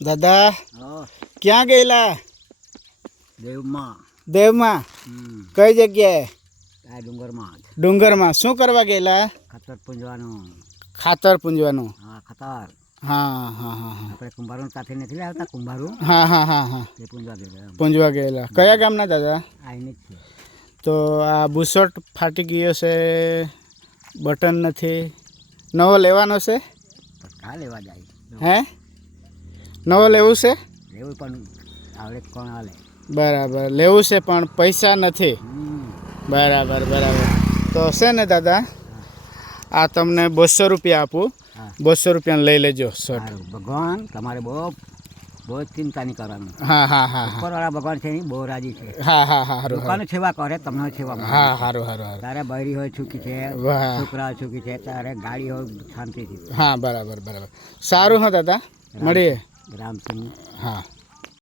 દાદા ક્યાં ગયેલા? દેવમાં. દેવમાં? કઈ જગ્યાએ? આ ડુંગરમાં. ડુંગરમાં શું કરવા ગયેલા? ખાતર પૂંજવાનું. ખાતર પૂંજવાનું? હા, ખાતર. હા હા હા હા. આપણે કુંભારું સાથે નથી લાવતા, કુંભારું. હા હા હા હા. તે પૂંજવા ગયેલા. પૂંજવા ગયેલા. કયા ગામના દાદા? આઈને જ છે. તો આ બુશર્ટ ફાટી ગયો છે, બટન નથી, નવો લેવાનો છે? કા લેવા જાય? હે, નવો લેવું છે? લેવું પણ આવડે કોણ હાલે? બરાબર, લેવું છે પણ પૈસા નથી. બરાબર બરાબર. તો છે ને દાદા, આ તમને 200 રૂપિયા આપું. 200 રૂપિયા લઈ લેજો શર્ટ. ભગવાન તમારે બહુ ચિંતા નહીં કરવાનું. હા હા હા. ઉપરવાળા ભગવાન છે નહીં, બહુ રાજી છે. હા હા હા. લોકોની સેવા કરે, તમને સેવા મળે. હા, સારું સારું સારું. તારે બૈરી હોય છૂકી છે, છોકરા છૂકી છે, તારે ગાડી હોય શાંતિથી. હા, બરાબર બરાબર. સારું હા દાદા, મળીએ. રામસિંહ. હા.